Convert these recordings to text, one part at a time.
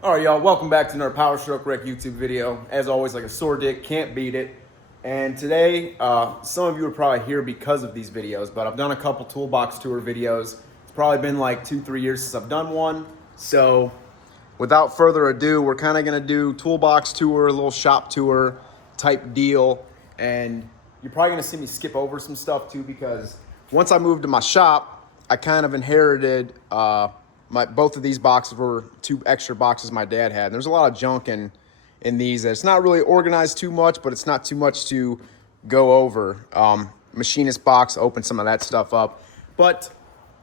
All right, y'all, welcome back to another Power Stroke Wreck YouTube video. As always, like a sore dick, can't beat it. And today, some of you are probably here because of these videos, but I've done a couple Toolbox tour videos. It's probably been like 2-3 years since I've done one. So without further ado, we're kind of gonna do Toolbox tour, a little shop tour type deal. And you're probably gonna see me skip over some stuff too, because once I moved to my shop, I kind of inherited, both of these boxes were 2 extra boxes my dad had. And there's a lot of junk in these. It's not really organized too much, but it's not too much to go over. Machinist box, open some of that stuff up. But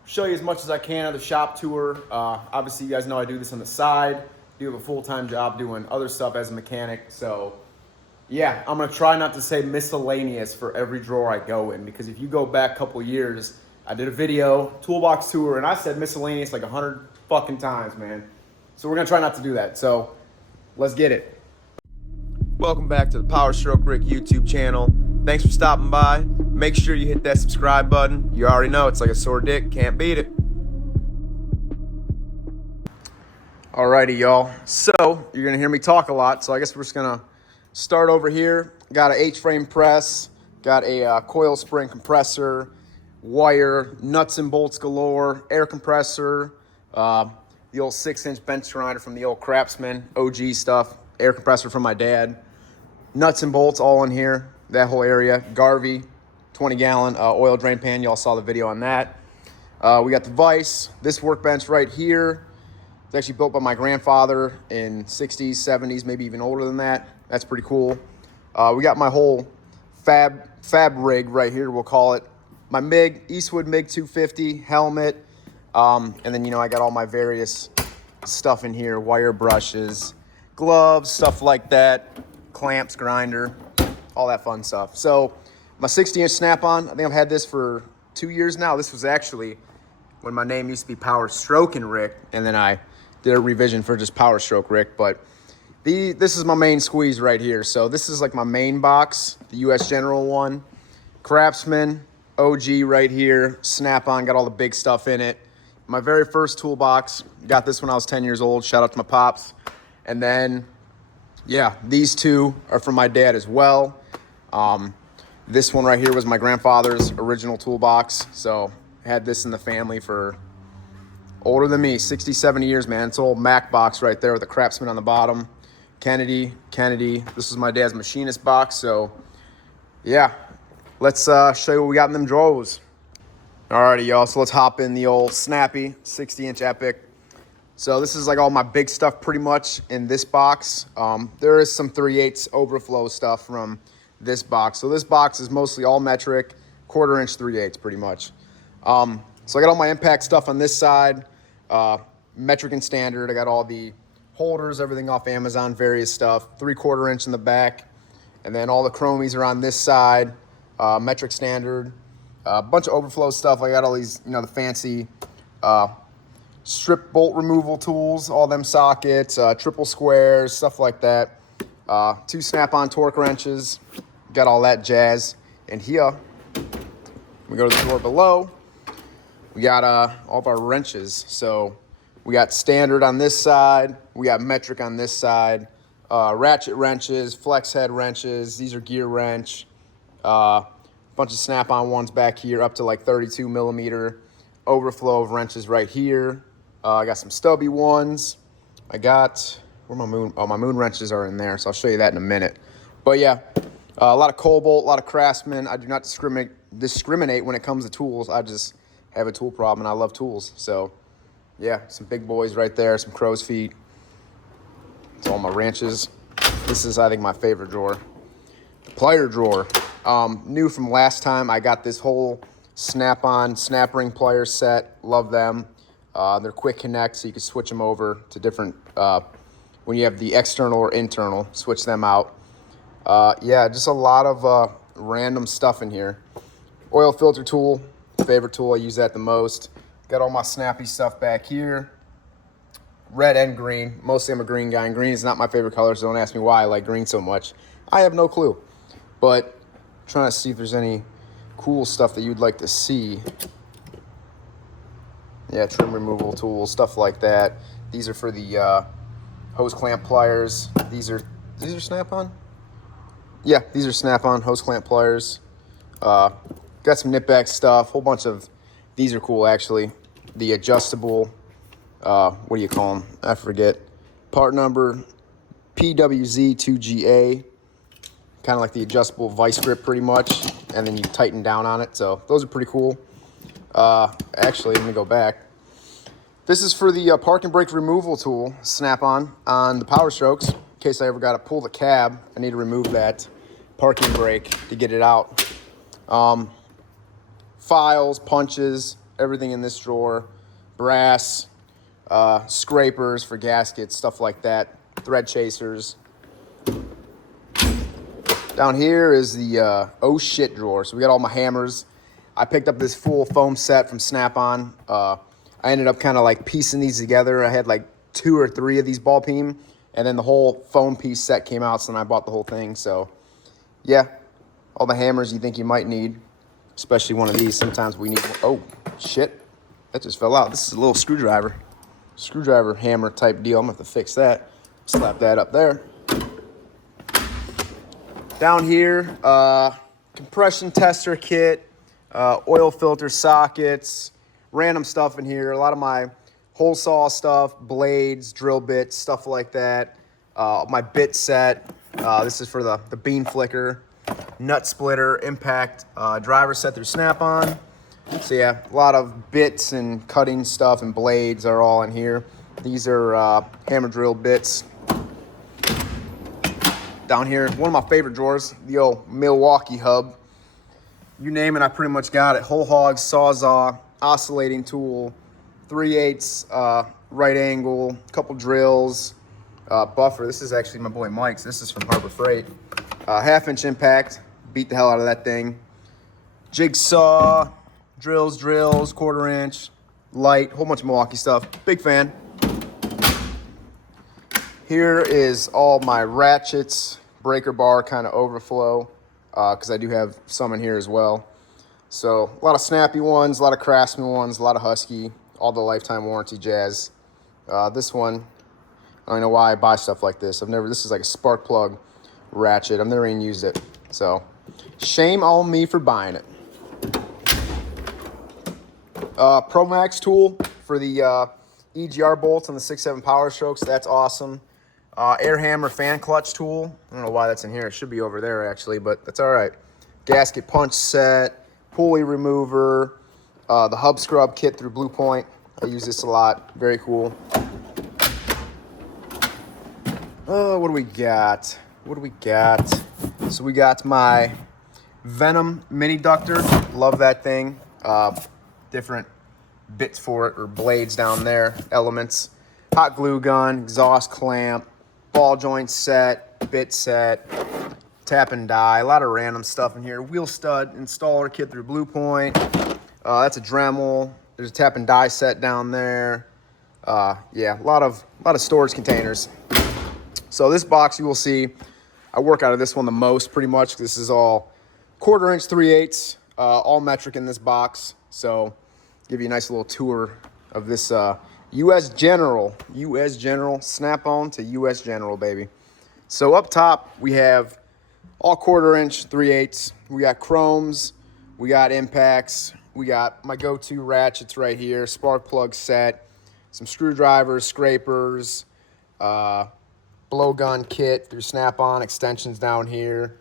show you as much as I can of the shop tour. Obviously, you guys know I do this on the side. Do have a full-time job doing other stuff as a mechanic. So yeah, I'm gonna try not to say miscellaneous for every drawer I go in, because if you go back a couple years, I did a video, Toolbox tour, and I said miscellaneous like 100 fucking times, man. So we're gonna try not to do that. So let's get it. Welcome back to the Power Stroke Rick YouTube channel. Thanks for stopping by. Make sure you hit that subscribe button. You already know it's like a sore dick, can't beat it. Alrighty, y'all. So you're gonna hear me talk a lot. So I guess we're just gonna start over here. Got an H-frame press. Got a coil spring compressor. Wire, nuts and bolts galore, air compressor, the old 6-inch bench grinder from the old Craftsman, OG stuff, air compressor from my dad, nuts and bolts all in here, that whole area, Garvey, 20-gallon oil drain pan, y'all saw the video on that. We got the vise, this workbench right here, it's actually built by my grandfather in 60s, 70s, maybe even older than that. That's pretty cool. We got my whole fab rig right here, we'll call it. My MIG, Eastwood MIG 250 helmet, and then, I got all my various stuff in here, wire brushes, gloves, stuff like that, clamps, grinder, all that fun stuff. So my 60-inch snap-on, I think I've had this for 2 years now. This was actually when my name used to be Power Stroking Rick, and then I did a revision for just Power Stroke Rick, but this is my main squeeze right here. So this is like my main box, the US General one, Craftsman, OG right here, Snap-on, got all the big stuff in it. My very first toolbox, got this when I was 10 years old. Shout out to my pops. And then, yeah, these two are from my dad as well. This one right here was my grandfather's original toolbox. So I had this in the family for older than me, 60, 70 years, man. It's an old Mac box right there with the Craftsman on the bottom. Kennedy. This is my dad's machinist box. So, yeah. Let's show you what we got in them drawers. Alrighty, y'all, so let's hop in the old Snappy 60-inch Epic. So this is like all my big stuff pretty much in this box. There is some 3/8 overflow stuff from this box. So this box is mostly all metric, 1/4-inch 3/8 pretty much. So I got all my impact stuff on this side, metric and standard. I got all the holders, everything off Amazon, various stuff, 3/4-inch in the back. And then all the chromies are on this side. Metric standard, a bunch of overflow stuff. I got all these, the fancy strip bolt removal tools, all them sockets, triple squares, stuff like that. 2 snap-on torque wrenches, got all that jazz. And here, we go to the drawer below, we got all of our wrenches. So we got standard on this side, we got metric on this side, ratchet wrenches, flex head wrenches, these are gear wrench. Bunch of snap-on ones back here up to like 32 millimeter. Overflow of wrenches right here. I got some stubby ones. I got, where my moon? Oh, my moon wrenches are in there, so I'll show you that in a minute. But yeah, a lot of Cobalt, a lot of Craftsman. I do not discriminate when it comes to tools. I just have a tool problem and I love tools. So yeah, some big boys right there, some crow's feet. It's all my wrenches. This is, I think, my favorite drawer. Plier drawer. New from last time. I got this whole snap-on snap ring plier set. Love them. They're quick connect, so you can switch them over to different, when you have the external or internal, switch them out. Yeah, just a lot of random stuff in here. Oil filter tool, favorite tool. I use that the most. Got all my snappy stuff back here. Red and green. Mostly I'm a green guy, and green is not my favorite color, so don't ask me why I like green so much. I have no clue. But trying to see if there's any cool stuff that you'd like to see. Yeah, trim removal tools, stuff like that. These are for the hose clamp pliers. These are Snap-on? Yeah, these are Snap-on hose clamp pliers. Got some nitback stuff, whole bunch of, these are cool actually. The adjustable, what do you call them? I forget. Part number PWZ2GA, kind of like the adjustable vice grip pretty much, and then you tighten down on it. So those are pretty cool. Actually, let me go back. This is for the park and brake removal tool, Snap-on the Power Strokes. In case I ever got to pull the cab, I need to remove that parking brake to get it out. Files, punches, everything in this drawer, brass, scrapers for gaskets, stuff like that, thread chasers. Down here is the oh shit drawer. So we got all my hammers. I picked up this full foam set from Snap-on. I ended up kind of like piecing these together. I had like 2 or 3 of these ball peen, and then the whole foam piece set came out, so then I bought the whole thing. So yeah, all the hammers you think you might need, especially one of these. Sometimes we need, oh shit, that just fell out. This is a little screwdriver hammer type deal. I'm gonna have to fix that. Slap that up there. Down here, compression tester kit, oil filter sockets, random stuff in here. A lot of my hole saw stuff, blades, drill bits, stuff like that. My bit set. This is for the bean flicker, nut splitter, impact, driver set through Snap-on. So yeah, a lot of bits and cutting stuff and blades are all in here. These are hammer drill bits. Down here, one of my favorite drawers, the old Milwaukee hub. You name it, I pretty much got it. Whole hog, sawzall, oscillating tool, 3/8 right angle, couple drills, buffer. This is actually my boy Mike's. This is from Harbor Freight. 1/2-inch impact, beat the hell out of that thing. Jigsaw, drills, 1/4-inch, light, whole bunch of Milwaukee stuff. Big fan. Here is all my ratchets, breaker bar kind of overflow, because I do have some in here as well. So a lot of snappy ones, a lot of Craftsman ones, a lot of Husky, all the lifetime warranty jazz. This one, I don't know why I buy stuff like this. This is like a spark plug ratchet. I've never even used it. So shame on me for buying it. Pro Max tool for the EGR bolts on the 6.7 Power Strokes. That's awesome. Air hammer fan clutch tool. I don't know why that's in here. It should be over there actually, but that's all right. Gasket punch set, pulley remover, the hub scrub kit through Blue Point. I use this a lot. Very cool. What do we got? So we got my Venom mini ductor. Love that thing. Different bits for it, or blades down there, elements. Hot glue gun, exhaust clamp, ball joint set, bit set, tap and die, a lot of random stuff in here. Wheel stud installer kit through Blue Point. That's a Dremel. There's a tap and die set down there. Yeah, a lot of storage containers. So this box, you will see, I work out of this one the most pretty much. This is all 1/4-inch 3/8, all metric in this box. So give you a nice little tour of this U.S. General, Snap-on to U.S. General, baby. So up top, we have all 1/4-inch 3/8. We got chromes, we got impacts, we got my go-to ratchets right here, spark plug set, some screwdrivers, scrapers, blowgun kit through Snap-on, extensions down here,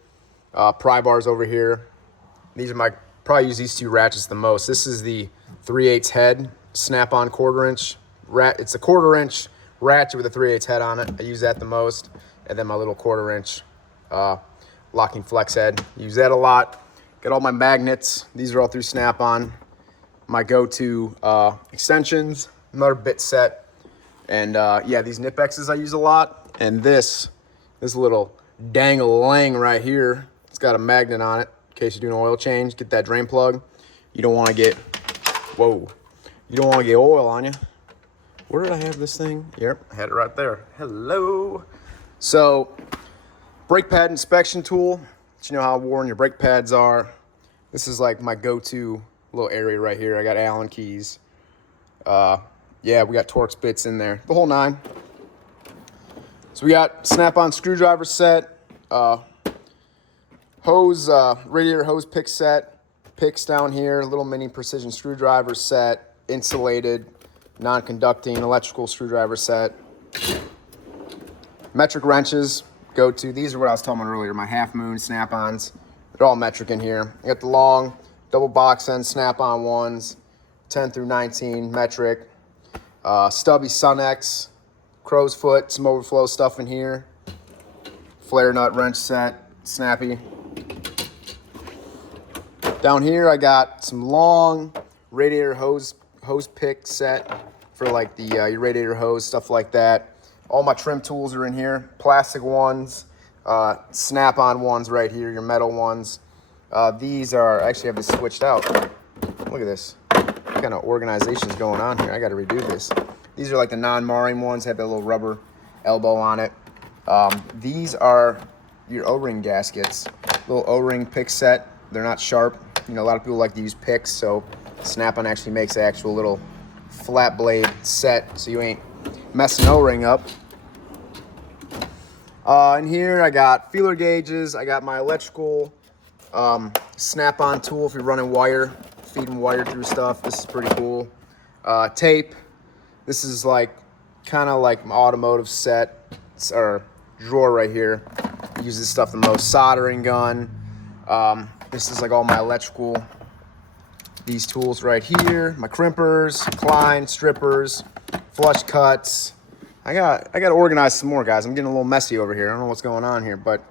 pry bars over here. These are probably use these 2 ratchets the most. This is the 3/8 head, Snap-on 1/4-inch. It's a 1/4-inch ratchet with a 3/8 head on it. I use that the most. And then my little 1/4-inch locking flex head. Use that a lot. Got all my magnets. These are all through Snap-on. My go-to extensions, another bit set. And yeah, these Nipexes I use a lot. And this little dang-a-lang right here, it's got a magnet on it in case you're doing an oil change. Get that drain plug. You don't want to get, you don't want to get oil on you. Where did I have this thing? Yep, I had it right there. Hello. So, brake pad inspection tool. Let you know how worn your brake pads are. This is like my go-to little area right here. I got Allen keys. Yeah, we got Torx bits in there. The whole 9. So we got snap-on screwdriver set, radiator hose pick set, picks down here, little mini precision screwdriver set, insulated, non-conducting electrical screwdriver set. Metric wrenches go to, these are what I was talking about earlier, my half moon snap-ons. They're all metric in here. I got the long double box end snap-on ones, 10 through 19 metric. Stubby Sun-X, crow's foot, some overflow stuff in here. Flare nut wrench set, snappy. Down here I got some long radiator hose pick set for like the your radiator hose, stuff like that. All my trim tools are in here. Plastic ones, snap-on ones right here, your metal ones. These are, I actually have this switched out. Look at this. What kind of organization is going on here? I got to redo this. These are like the non-marring ones, have that little rubber elbow on it. These are your O-ring gaskets. Little O-ring pick set. They're not sharp. You know, a lot of people like to use picks, so Snap-on actually makes the actual little flat blade set so you ain't messing O-ring up. In here I got feeler gauges. I got my electrical snap-on tool if you're running wire, feeding wire through stuff. This is pretty cool. Tape. This is like kind of like my automotive set or drawer right here. I use this stuff the most. Soldering gun. This is like all my electrical. These tools right here. My crimpers, Klein, strippers, flush cuts. I got to organize some more, guys. I'm getting a little messy over here. I don't know what's going on here, but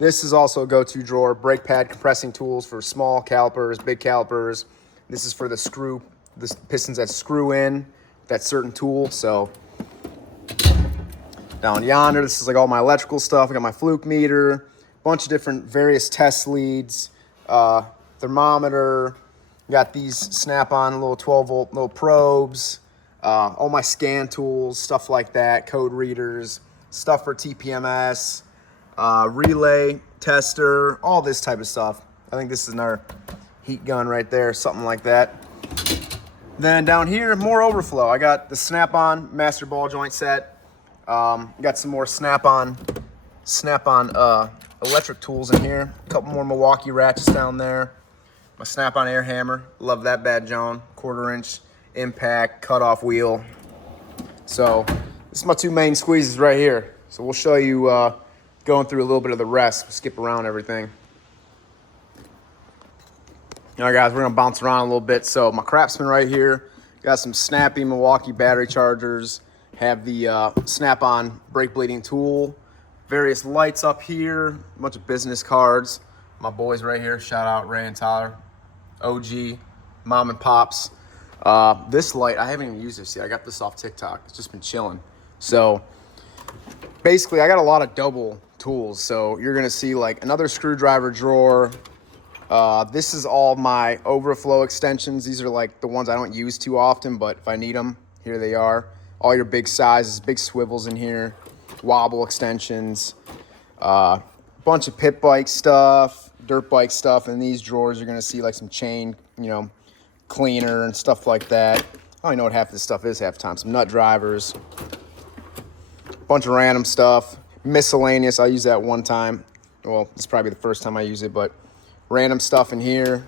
this is also a go-to drawer. Brake pad compressing tools for small calipers, big calipers. This is for the pistons that screw in that certain tool. So down yonder, this is like all my electrical stuff. I got my fluke meter, bunch of different various test leads, thermometer. Got these snap-on little 12-volt little probes. All my scan tools, stuff like that, code readers, stuff for TPMS, relay, tester, all this type of stuff. I think this is another heat gun right there, something like that. Then down here, more overflow. I got the Snap-on master ball joint set. Got some more Snap-on electric tools in here. A couple more Milwaukee ratchets down there. My Snap-on air hammer, love that bad Joan, 1/4 inch impact cutoff wheel. So this is my two main squeezes right here. So we'll show you going through a little bit of the rest. We'll skip around everything. All right, guys, we're gonna bounce around a little bit. So my Craftsman right here, got some snappy Milwaukee battery chargers, have the Snap-on brake bleeding tool, various lights up here, a bunch of business cards. My boys right here, shout out Ray and Tyler, OG, mom and pops. This light, I haven't even used this yet. I got this off TikTok. It's just been chilling. So basically, I got a lot of double tools. So you're going to see like another screwdriver drawer. This is all my overflow extensions. These are like the ones I don't use too often, but if I need them, here they are. All your big sizes, big swivels in here, wobble extensions, bunch of pit bike stuff, dirt bike stuff. In these drawers, you're going to see like some chain, cleaner and stuff like that. I don't even know what half this stuff is half the time. Some nut drivers, bunch of random stuff, miscellaneous. I use that one time. Well, it's probably the first time I use it, but random stuff in here.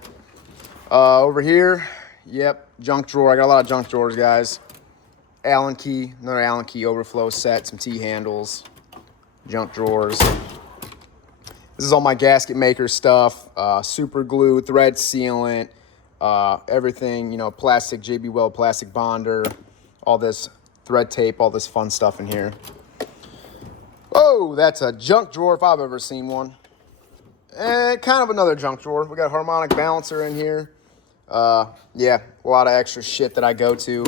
Over here, yep, junk drawer. I got a lot of junk drawers, guys. Allen key, another Allen key overflow set, some T-handles, junk drawers. This is all my gasket maker stuff, super glue, thread sealant, everything, plastic, JB Weld plastic bonder, all this thread tape, all this fun stuff in here. Oh, that's a junk drawer if I've ever seen one. And kind of another junk drawer. We got a harmonic balancer in here. Yeah, a lot of extra shit that I go to.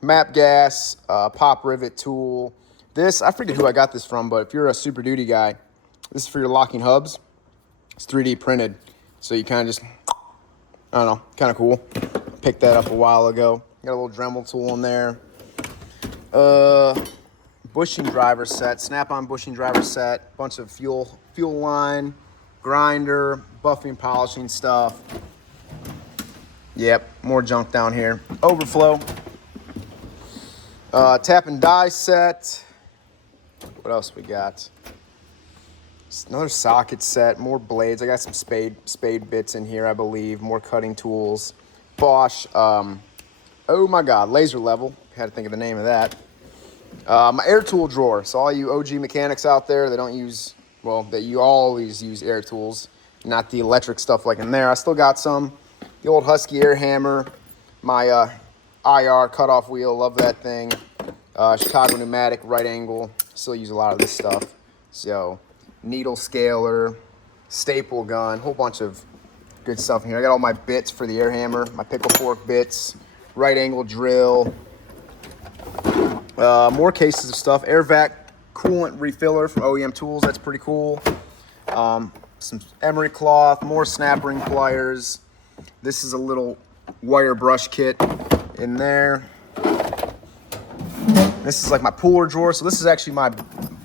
Map gas, pop rivet tool. This, I forget who I got this from, but if you're a Super Duty guy, this is for your locking hubs. It's 3D printed. So you kind of just, I don't know, kind of cool. Picked that up a while ago. Got a little Dremel tool in there. Bushing driver set, Snap-on bushing driver set. Bunch of fuel line, grinder, buffing, polishing stuff. Yep, more junk down here. Overflow. Tap and die set. What else we got? Another socket set, more blades. I got some spade bits in here, I believe. More cutting tools. Bosch, oh my God, laser level. Had to think of the name of that. My air tool drawer. So all you OG mechanics out there that don't use, well, that you always use air tools, not the electric stuff like in there. I still got some. The old Husky air hammer. My IR cutoff wheel, love that thing. Chicago pneumatic, right angle. Still use a lot of this stuff. So needle scaler, staple gun, whole bunch of good stuff in here. I got all my bits for the air hammer, my pickle fork bits, right angle drill, more cases of stuff. Air vac coolant refiller from OEM Tools, that's pretty cool. Some emery cloth, more snap ring pliers. This is a little wire brush kit in there. This is like my puller drawer. So this is actually my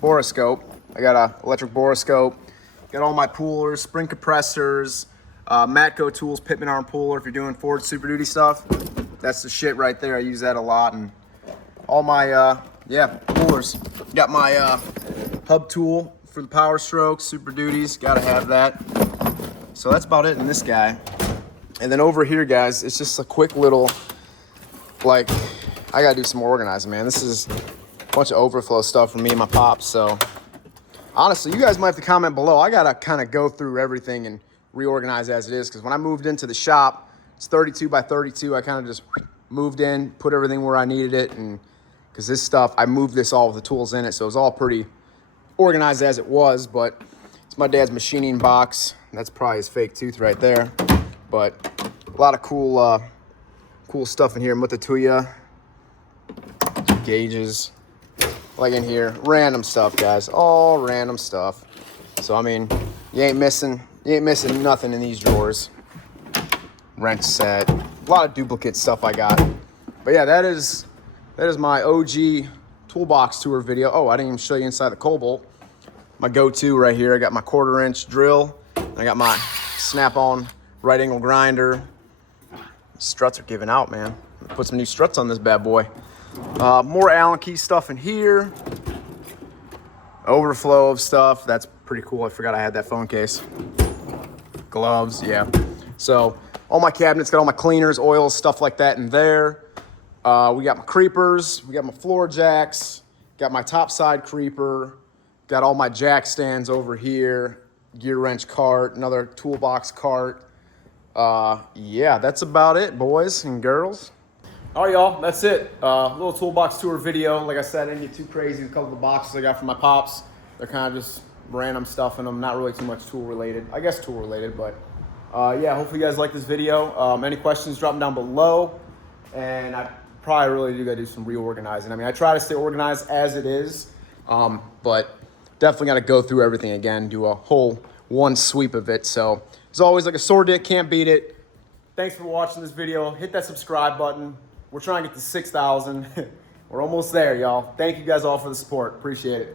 borescope. I got a electric borescope. Got all my pullers, spring compressors, Matco tools, Pitman arm puller. If you're doing Ford Super Duty stuff, that's the shit right there. I use that a lot. And all my, pullers. Got my hub tool for the Power Strokes, Super Duties. Gotta have that. So that's about it in this guy. And then over here, guys, it's just a quick little, like, I gotta do some more organizing, man. This is a bunch of overflow stuff for me and my pops, so. Honestly, you guys might have to comment below. I gotta kind of go through everything and reorganize as it is, because when I moved into the shop, it's 32 by 32. I kind of just moved in, put everything where I needed it, and because this stuff, I moved this all with the tools in it, so it was all pretty organized as it was, but it's my dad's machining box. That's probably his fake tooth right there, but a lot of cool stuff in here. Mutatuya, gauges, like in here, random stuff, guys, all random stuff. So I mean, you ain't missing nothing in these drawers. Wrench set, a lot of duplicate stuff I got. But yeah, that is my OG toolbox tour video. Oh, I didn't even show you inside the Cobalt. My go-to right here. I got my 1/4-inch drill. I got my snap-on right angle grinder. Struts are giving out, man. Put some new struts on this bad boy. More Allen key stuff in here. Overflow of stuff. That's pretty cool. I forgot I had that phone case. Gloves, yeah. So all my cabinets got all my cleaners, oils, stuff like that in there. We got my creepers. We got my floor jacks. Got my top side creeper. Got all my jack stands over here. Gear wrench cart. Another toolbox cart. Yeah, that's about it, boys and girls. All right, y'all, that's it. Little toolbox tour video. Like I said, I didn't get too crazy with a couple of the boxes I got from my pops. They're kind of just random stuff in them, not really too much tool related. I guess tool related, but yeah, hopefully you guys like this video. Any questions, drop them down below. And I probably really do gotta do some reorganizing. I mean, I try to stay organized as it is, but definitely gotta go through everything again, do a whole one sweep of it. So as always, like a sore dick, can't beat it. Thanks for watching this video. Hit that subscribe button. We're trying to get to 6,000. We're almost there, y'all. Thank you guys all for the support. Appreciate it.